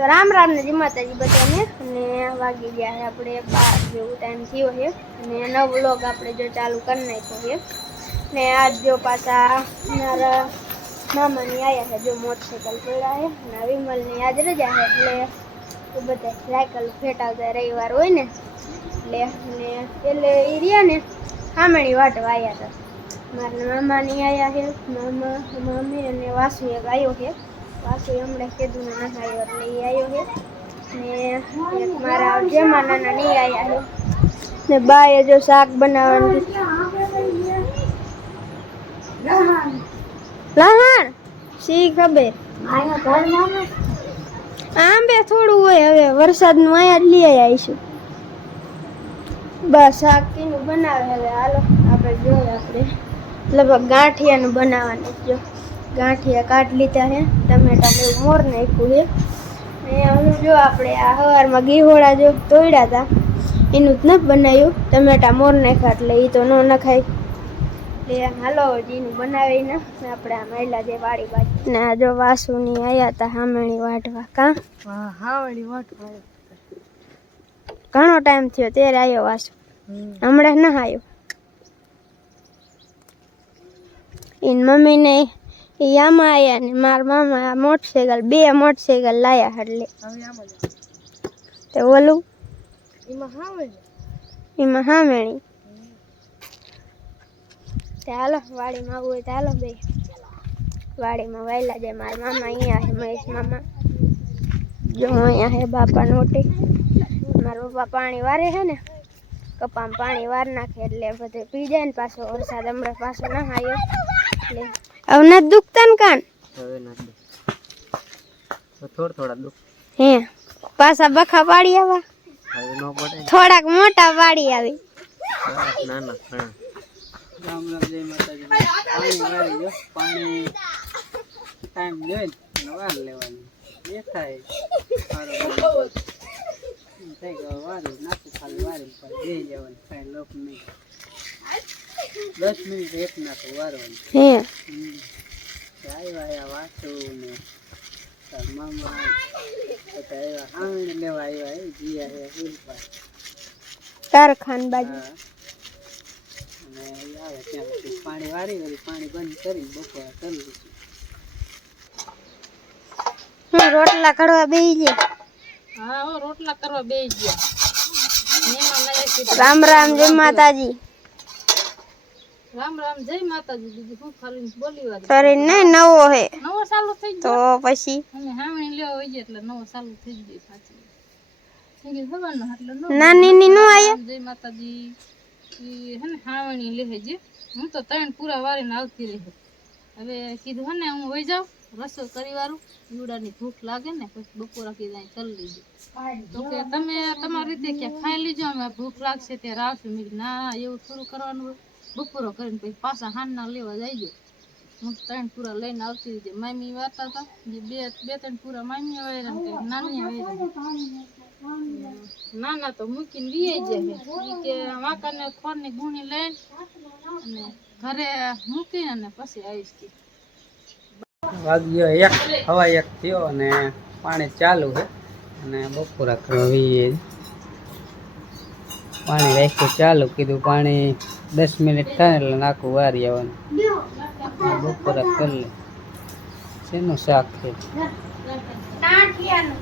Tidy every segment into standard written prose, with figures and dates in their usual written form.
તો રામ રામ ને જય માતાજી બધાને અને વાગી ગયા છે આપણે 12 જેવું ટાઈમ થયો છે અને નવો વ્લોગ આપણે જો ચાલુ કરી નાખ્યો છે ને આજ જો પાછા મારા મામાની આયા છે જો મોટરસાઇકલ પડ્યા છે અને વિમલની આજ રજા છે એટલે તો બધા સાયકલ ફેટાવતા રવિવાર હોય ને એટલે એ રહ્યા ને ખામણી વાટવા આવ્યા હતા મારા મામાની આયા છે મામા મામી અને વાસુ એક આવ્યો છે વાસુ હમણાં કીધું ને નહાયો એટલે એ આવ્યો છે ને એક મારા જમાનાના નહીં આવ્યા છે ને બાએ જો શાક બનાવવાનું લહાણ સી ખબર આંબે થોડું હોય હવે વરસાદનું અહીંયા જ લઈ આવીશું બસ શાક કીનું બનાવે હવે હાલો આપણે જોઈએ આપણે લગભગ ગાંઠિયાનું બનાવવાનું જો ગાંઠિયા કાઢ લીધા છે ટમેટા ને મોર નાખ્યું છે અહીંયા હું જો આપણે આ સવારમાં ગીહોળા જો તોડ્યા હતા એનું જ નથી બનાવ્યું ટમેટા મોર નાખ્યા એટલે એ તો ન નખાય એટલે હાલો જીનું બનાવીને આપણે આ મહિલા જે વાડી બાજુ ને આ જો વાસુની આવ્યા હતા હામણી વાટવા કાં હાવણી વાટવા ઘણો ટાઈમ થયો ત્યારે આવ્યો વાસુ હમણાં ન આવ્યો એની મમ્મીને એ આમાં આવ્યા ને મારા મામા મોટરસાઇકલ 2 મોટરસાઇકલ લાયા એટલે તો ઓલું એમાં હામેણી તે હાલો વાડીમાં આવવું હોય તો હાલો બે વાડીમાં વાયલા જાય મારા મામા અહીંયા છે મહેશ મામા જો અહીંયા છે બાપા નોટી મારા પપ્પા પાણી વારે છે ને કપામાં પાણી વાર નાખે એટલે બધું પી જાય ને પાછો વરસાદ હમણાં પાછો ના આવ્યો એટલે હવે નથી દુખતા ને કાન થોડા દુખ હે પાછા બખા પાડી આવા થોડાક મોટા પાડી આવી નાના રામ રામ જય માતાજી પાણી વાળી જો પાણી ટાઈમ જોઈને વાર લેવાની એ થાય થઈ ગયો વારી નાખું ખાલી વારી પર બે જવાનું કાંઈ લોક નહીં 10 મિનિટ એક નાખું વારવાનું હે આવ્યા વાસુ ને તાર મામા આવ્યા હાવણી લેવા આવ્યા એ જીયા હે ઉલપા કારખાન બાજુ અને આવે ત્યાં પછી પાણી વારી વળી પાણી બંધ કરી બપોરે કરી દીધું રોટલા કરવા બેસી ગયા હા હો રોટલા કરવા બેસી ગયા રામ રામ જય માતાજી રામ રામ જય માતાજી દીદી હું ખાલી બોલી વાત શરીર ને નવો હે નવો ચાલુ થઈ તો પછી અમે હાવણી લેવા હોય એટલે નવો ચાલુ થઈ ગયો સાચી થઈ ગયો ખબરનો એટલે નાની ની નો આયા જય માતાજી ઈ હે ને હાવણી લે જે હું તો 3 પૂરા વારીને આવતી રહી હવે કીધું હે ને હું વઈ જાઉં રસો કરી વારું યુડાની ભૂખ લાગે ને પછી બપોરા કીધું કરી લીધું તો કે તમે તમારી રીતે કે ખાઈ લીજો અમે ભૂખ લાગશે ત્યારે આવશું મેં ના એવું થોડું કરવાનું હોય બપોરો કરીને પછી પાછા હાનના લેવા જઈજો હું 3 પૂરા લઈને આવતી રહી મામી વાતા હતા જે 2-3 પૂરા મામી આવે ને નાની આવે નાના તો મૂકીને વીએ જાય કે વાંકાને ખોરની ગુણી લઈને અને ઘરે મૂકીને અને પછી આવીશ વાગ્યો 1:15 થયો અને પાણી ચાલુ છે અને બપોરા કરવા વીએ પાણી રાખ્યું ચાલુ કીધું પાણી 10 મિનિટ થાય એટલે નાખું વારી આવવાનું બપોરા કરી લે શેનું શાક છે ગાંઠિયાનું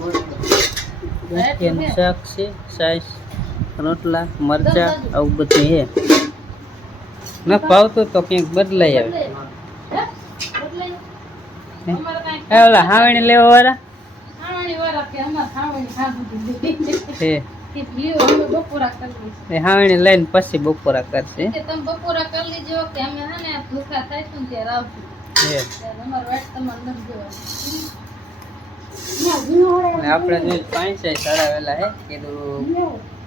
શાક છે સાઈસ રોટલા મરચા આવું બધું છે ન ભાવતું તો ક્યાંક બદલાઈ આવે ઓલા હાવણી લેવા વાળા હાવણી લઈને પછી બપોરા કરશે આપણે જો પાંચે ચડાવેલા હે કીધું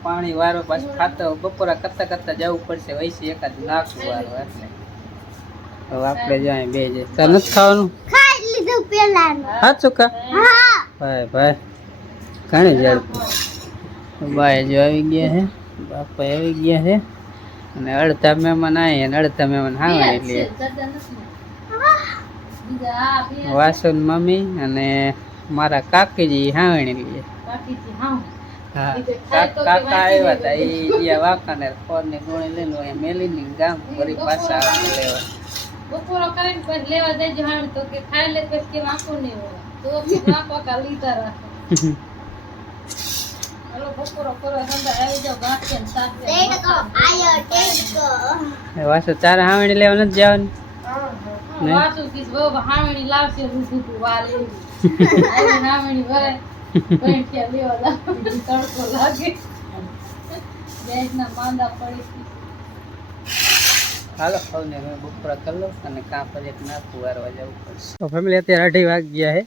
પાણી વારો પાછું ખાતો બપોરા કરતા કરતા જવું પડશે વૈસી એકાદ નાખું વારો એટલે હવે આપણે જાય બે જે તાર નથી ખાવાનું સાચું ખા ભાઈ ભાઈ ઘણી ઝડપી બાય જો આવી ગયા છે બાપા આવી ગયા છે અને અડધા મહેમાન આવી અને અડધા મહેમાન હા એટલે વાસુન મમ્મી અને મારા કાકીજી હાવણી લઈએ. કાકીજી હા હા ઈ તો ખાય તો કાકા કે આવ્યા વાંચી હતા એ ગયા વાંકાને ફોનની ગોળી લઈને અહીંયા મેલીને ગામ ફરી પાછા આવે લેવા. બપોરો કરીને પછી લેવા દેજો હાણ તો કે ખાઈ લે પછી કે વાંકો નહીં હોય તો કે વાંકો કા લીધા રાખો. હાલો બપોરો કરો સંધા આવી જાવ ગાંઠે ને સાથે વાસો તારે હાવણી લેવા નથી જવાનું. વાસુ કીસ બહુ હાવણી લાવશે રૂધું તું વાર લેવી આવી હાવણી ભરે ભેંટિયા લેવા લાવ તડકો લાગે બેસના માંદા પડી. હાલો હવે હવે બપોરા કરી લો અને કાં પછી એક નાખું વારવા જવું પડશે. તો ફેમિલી અત્યારે 2:30 વાગ્યા છે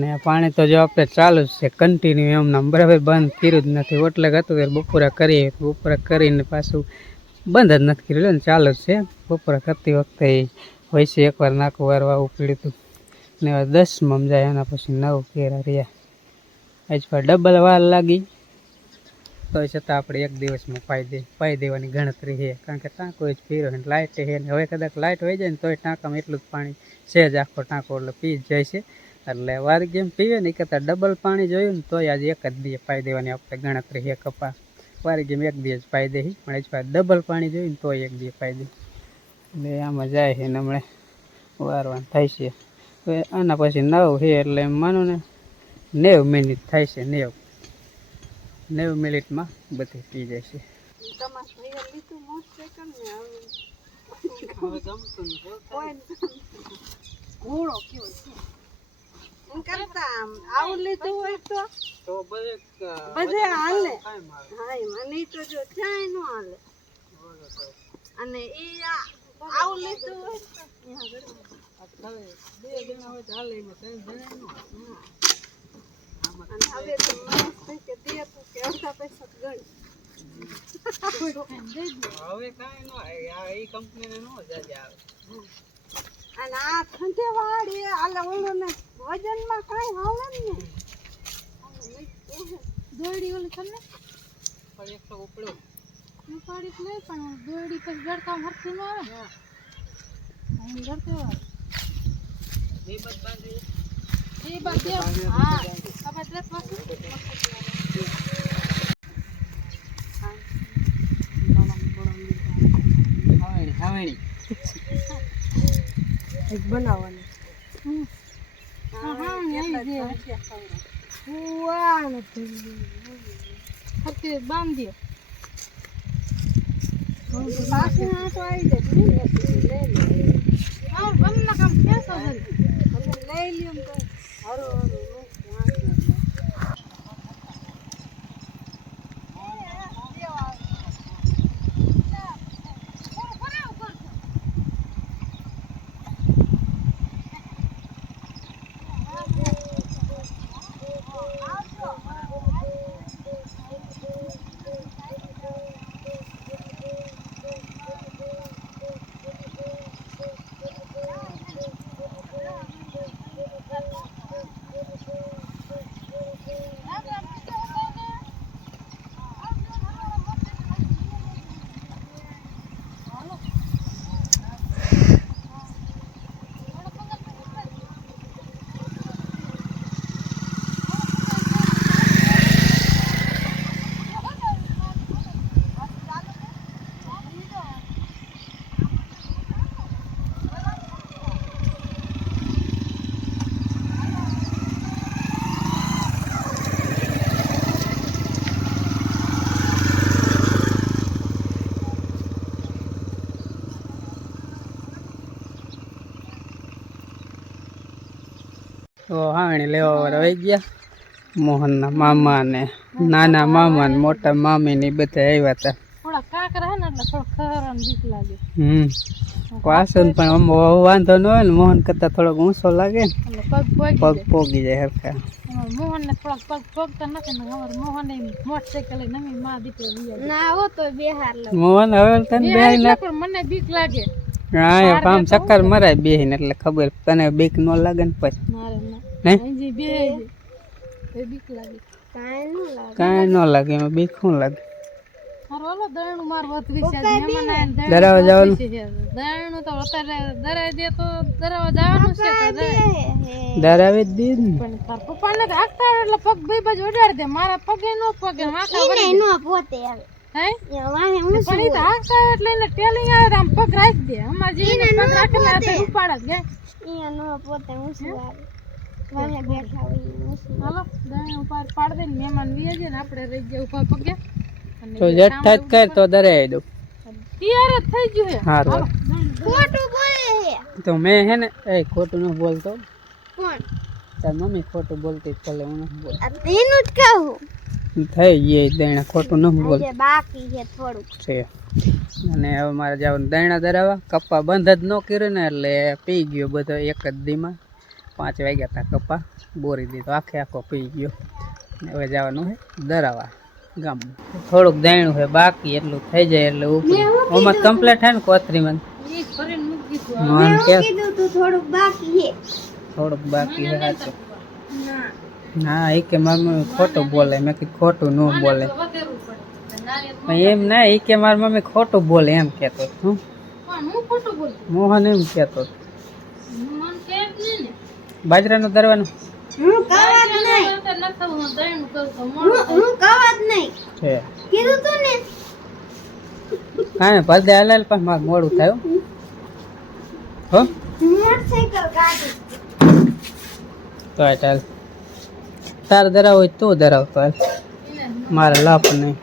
ને પાણી તો જો આપણે ચાલુ જ છે કન્ટિન્યુ એમ નામ બરાબર બંધ કર્યું જ નથી. એટલે હતું ત્યારે બપોરા કરીએ બપોરા કરીને પાછું બંધ જ નથી કર્યું ને ચાલુ જ છે. બપોરા કરતી વખતે હોય છે એકવાર નાખું વારવા આવું પીડ્યું હતું ને હવે 10માં જાય એના પછી 9 કેરા રહ્યા. આજ પર ડબલ વાર લાગી તો છતાં આપણે એક દિવસમાં પાઈ દેવાની ગણતરી છે. કારણ કે ટાંકો જ પીરો ને લાઇટ છે ને હવે કદાચ લાઇટ હોય જાય ને તોય ટાંકામાં એટલું જ પાણી છે જ આખો ટાંકો એટલે પી જ જાય છે. એટલે વારી ગેમ પીવે ને એ કરતાં ડબલ પાણી જોયું ને તોય આજે એક જ દિવસ પાઈ દેવાની આપણે ગણતરી છે. કપા વારી ગેમ એક દિવસ પાઈ દે પણ આજ પાસે ડબલ પાણી જોયું ને તોય એક દિવસ પાઈ દે એટલે આમાં જાય છે ને હમણાં વારવાનું થાય છે. હવે આના પછી 9 છે એટલે એમ માનો ને 90 મિનિટ થાય છે. 90 મિનિટમાં બધી પી જાય છે. આવું લીધું હોય તો બધે હાલે. હા મને તો જો ચાય નો હાલે અને ઈ આવું લીધું હોય તો 2 જણા હોય તો હાલે એમાં 3 જણા નો અને હવે તો માણસ થઈ કે દે તો કે અડધા પૈસા ગણી હવે કાંઈ નો આ એ કંપનીને નો જાજે આવે. અને આ ઠંડે વાળી આલે ઓલું ને વજનમાં કાંઈ હાલે ને દોરડી ઓલી તમને પણ એક તો ઉપડ્યો હું પાડી નહીં પણ દોરડી પછી ગડકામ હરખી ન આવે હું ગડતો આવે બે બસ બાંધી એ બાદ હા હવે ડ્રેસ વાસું હાવણી એક બનાવવાની હા આવી હરખી બાંધી પાછું આ તો આવી જાય હા બંને કામ કેસ હશે લઈ લ્યો તો હરો તો હાવણી લેવા વાળા આવી ગયા. મોહનના મામા ને નાના મામા ને મોટા મામી ને બધા આવ્યા હતા. થોડા કાકરા હે ને એટલે થોડો ખરાન બીક લાગે વાસણ પણ આમ વાંધો ન હોય ને મોહન કરતા થોડોક ઊંચો લાગે ને એટલે પગ પગ પોગી જાય હરખા. મોહન ને થોડાક પગ પોગતા નથી ને અમારે મોહન મોટરસાઇકલ નવી માં દીકરો ના હો તો બિહાર લો મોહન હવે તને બેહી નાખ. પણ મને બીક લાગે હા એ આમ ચક્કર મરાય બેહીને એટલે ખબર તને બીક ન લાગે ને પછી મારે હે હજી બે એ બીક લાગે કાંઈ ન લાગે કાંઈ ન લાગે એમાં બીક શું લાગે. હારો હાલો દરણું માર વધવી છે આજ મહેમાન આયા ને દરાવા જવાનું? દરણું તો અત્યારે દરાવી દે તો દરાવા જવાનું છે તો દરાવી જ દી ને. પણ તાર પપ્પાને તો હાંકતા એટલે પગ બે બાજુ ઉડાડી દે મારા પગે નો પગે માથા વળી ઈ નો પોતે આવે હે એ વાહે હું પણ ઈ તો હાંકતા એટલે એને ટેલિંગ આવે તો આમ પગ રાખી દે અમાર જીને પગ રાખીને હાથે ઉપાડ જ ઈ નો પોતે હું શું આવે વાહે બેઠા હોય હું શું હાલો દરણું ઉપર પાડ દે ને મહેમાન વીએ છે ને આપણે રહી જાય ઉપર પગે તો જટ થાય કર તો દરાવી દઉં. તૈયાર જ થઈ ગયું હે હારું. ખોટું બોલે હે તો મેં હે ને એ ખોટું ન બોલતો. કોણ તાર મમ્મી ખોટું બોલતી ભલે હું નથી બોલતો. આ તેનું જ કહું થઈ ગઈ દૈણા ખોટું ન બોલ આજે બાકી છે થોડુંક છે. અને હવે મારે જવાનું દૈણા દરાવા. કપ્પા બંધ જ ન કર્યો ને એટલે પી ગયો બધો એક જ દીમાં. 5 વાગ્યા હતા કપ્પા બોરી દીધો આખે આખો પી ગયો. ને હવે જવાનું છે દરાવા ગામ. થોડુંક દૈણું છે બાકી એટલું થઈ જાય એટલે ઉપર ઓમાં કમ્પ્લીટ થાય ને કોથરીમાં. ઈ ફરીને મૂકી દીધું મન કે કીધું તું થોડુંક બાકી છે થોડુંક બાકી છે સાચું. ના ના એ કે મારી મમ્મી ખોટું બોલે. મેં કીધું ખોટું ન બોલે. વધેરું પડે નારિયેળ પણ એમ ના એ કે મારી મમ્મી ખોટું બોલે એમ કહેતો હું પણ હું ખોટું બોલું મોહન એમ કહેતો મન કે જ નહીં ને બાજરાનું દરવાનું હું કવા જ નહીં હું દરણું કરું તો હું કવા જ નહીં છે. કીધું તું ને કાંઈ ભરદે હાલે પણ મારે મોડું થયું હો મોટરસાઇકલ ગાડી તો ચાલ તાર ધરાવ હોય તું ધરાવતો હાલ મારે લાભ નહીં.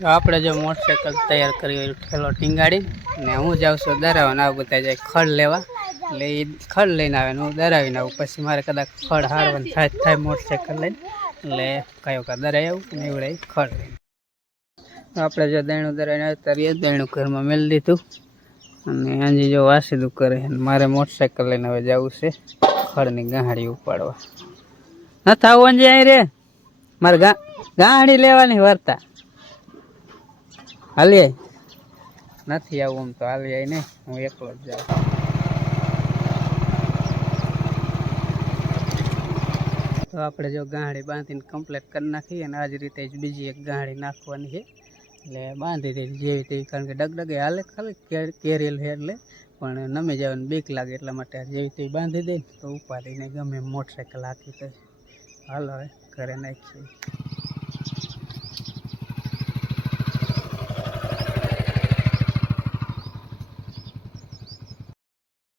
તો આપણે જો મોટરસાઇકલ તૈયાર કરી હોય ઠેલો ટીંગાડી ને હું જાઉં છું દરાવવા. આવું બધા જાય ખડ લેવા એટલે એ ખડ લઈને આવે ને હું દરાવીને આવું. પછી મારે કદાચ ખડ હારવાનું થાય મોટરસાઇકલ લઈને એટલે કયો કા દરાઈ આવું ને એવડે ખડ લઈને. આપણે જો દૈણું દરાઈને આવતા રહીએ દૈણું ઘરમાં મેળી દીધું અને આજી જો વાસીદું કરે મારે મોટરસાઇકલ લઈને હવે જવું છે ખડની ગાંહડી ઉપાડવા. નથી આવું અંજી અહીં રે મારે ગાંહડી લેવાની વર્તા હાલી નથી આવું આમ તો હાલી આઈ નહીં હું એકલો જ જાઉં. તો આપણે જો ગાંહડી બાંધીને કમ્પ્લીટ કરી નાખીએ અને આ જ રીતે જ બીજી એક ગાંહડી નાખવાની છે એટલે બાંધી દે જેવી તેવી. કારણ કે ડગડગે હાલે ખાલી કેરેલ છે એટલે પણ નમી જવાની બીક લાગે એટલા માટે જેવી તેવી બાંધી દે તો ઉપાડીને ગમે મોટરસાઇકલ હાકી તો હાલ હવે ઘરે નાખીએ.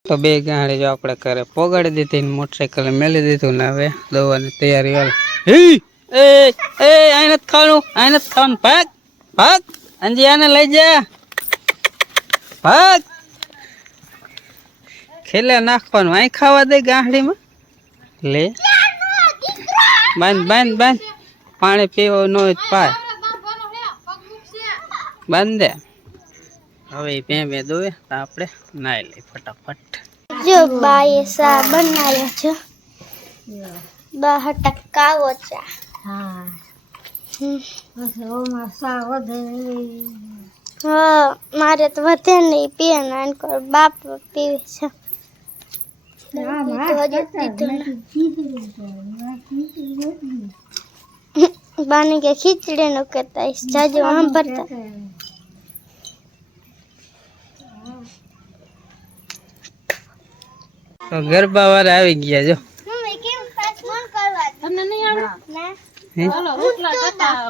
તો બે ગાંહડી જો આપણે ઘરે પોગાડી દીધી ને મોટરસાઇકલ મેલી દીધું ને હવે દવાની તૈયારી હાલ. અહીં નથી ખાવાનું અહીં નથી ખાવાનું ભાગ ભાગ અંજી આને લઈ જા ભાગ. ખેલે નાખવાનું અહીં ખાવા દે ગાંહડીમાં લે બાંધ બાંધ બાંધ. પાણી પીવું ન હોય પાય બાંધ દે. હવે બે દોવે તો આપણે નાઈ લઈ ફટાફટ. જો બાએ સા બનાવ્યો છે બા હટકાવો ચા હા મારે તો વધે નહીં પીએ ને બાપ પીવે છે. બાને કે ખીચડી નું કહેતા જાજુ આમ ભરતા. તો ગરબા વાળા આવી ગયા જો. તમને નહીં આવડે હાલો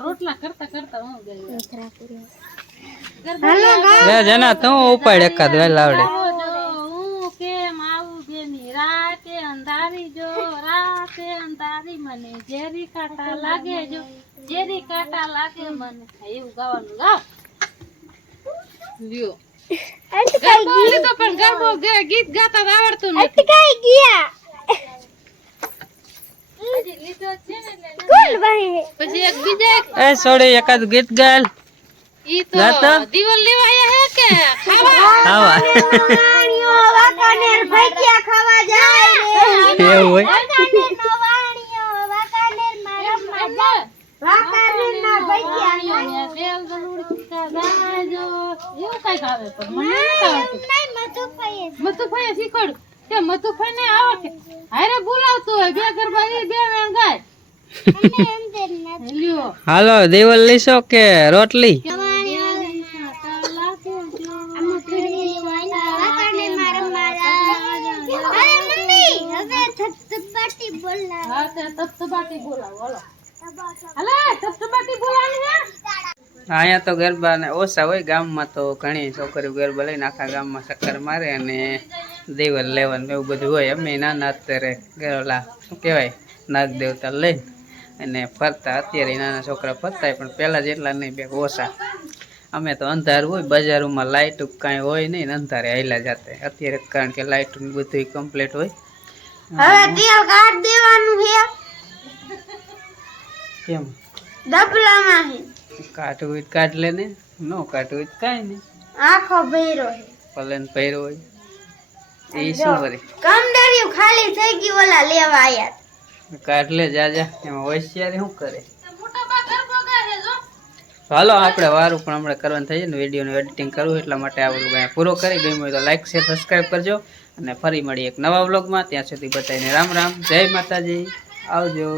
રોટલા કરતા કરતા હું ગઈ જના તું ઉપાડ એકાદ વેલ આવડે. હું કેમ આવું જેની રાતે અંધારી જો રાતે અંધારી મને જેરી કાંટા લાગે જો જેરી કાંટા લાગે મને એવું ગાવાનું ગાવ લ્યો. પણ ગીત ગાતા આવડતું નથી. પછી એક બીજા એ છોડી એકાદ ગીત ગાલ. ઈ તો દીવલ લેવાયા હે કે ખાવા વાકાનેર ભજીયા ખાવા જાય રે એવું હોય વાકાનેર નો વાણીઓ વાકાનેર માં રમવા જાય વાકાનેર ના ભજીયા તેલ ગલુડી જાજો એવું કઈ ખાવે પણ મને નથી આવડતું. નહીં મતુભાઈ શીખવાડું કે મતુભાઈ ને આવડે હારે બોલાવતો હોય બે ગરબા એ બે વેણ ગાય એમ તેલ નથી લ્યો હાલો દેવલ લઈશો કે રોટલી? અહીંયા તો ગરબા ને ઓછા હોય, ગામમાં તો ઘણી છોકરીઓ ગરબા લઈને આખા ગામમાં ચક્કર મારે અને દેવલ લેવાનું એવું બધું હોય. અમે નાના અત્યારે ગરબા શું કહેવાય નાગ દેવતા લઈને અને ફરતા. અત્યારે નાના છોકરા ફરતા પણ પહેલા જેટલા નહીં, બે ઓછા. અમે તો અંધારું હોય, બજારોમાં લાઇટ કાંઈ હોય નહીં, અંધારે હાલ્યા જાતે. અત્યારે કારણ કે લાઇટ બધું કમ્પ્લીટ હોય. હવે તેલ કાઢ દેવાનું છે કેમ ડબલામાં છે. કાઢવું હોય તો કાઢ લે ને, ન કાઢવું હોય તો કાંઈ નહીં. આખો ભેરો છે. ભલે ને પહેર્યો હોય એ શું કરે, કમડરિયું ખાલી થઈ ગયું ઓલા લેવા આયા. કાઢ લે જા એમાં હોશિયારી શું કરે. હાલો આપણે વારું પણ હમણાં કરવાનું થઈ જાય ને, વિડીયોનું એડિટિંગ કરવું એટલા માટે આ વ્લોગ અહીંયા પૂરો કરી. ગમ્યું હોય તો લાઈક શેર સબસ્ક્રાઈબ કરજો અને ફરી મળી એક નવા વ્લોગમાં. ત્યાં સુધી બધાને રામ રામ, જય માતાજી, આવજો.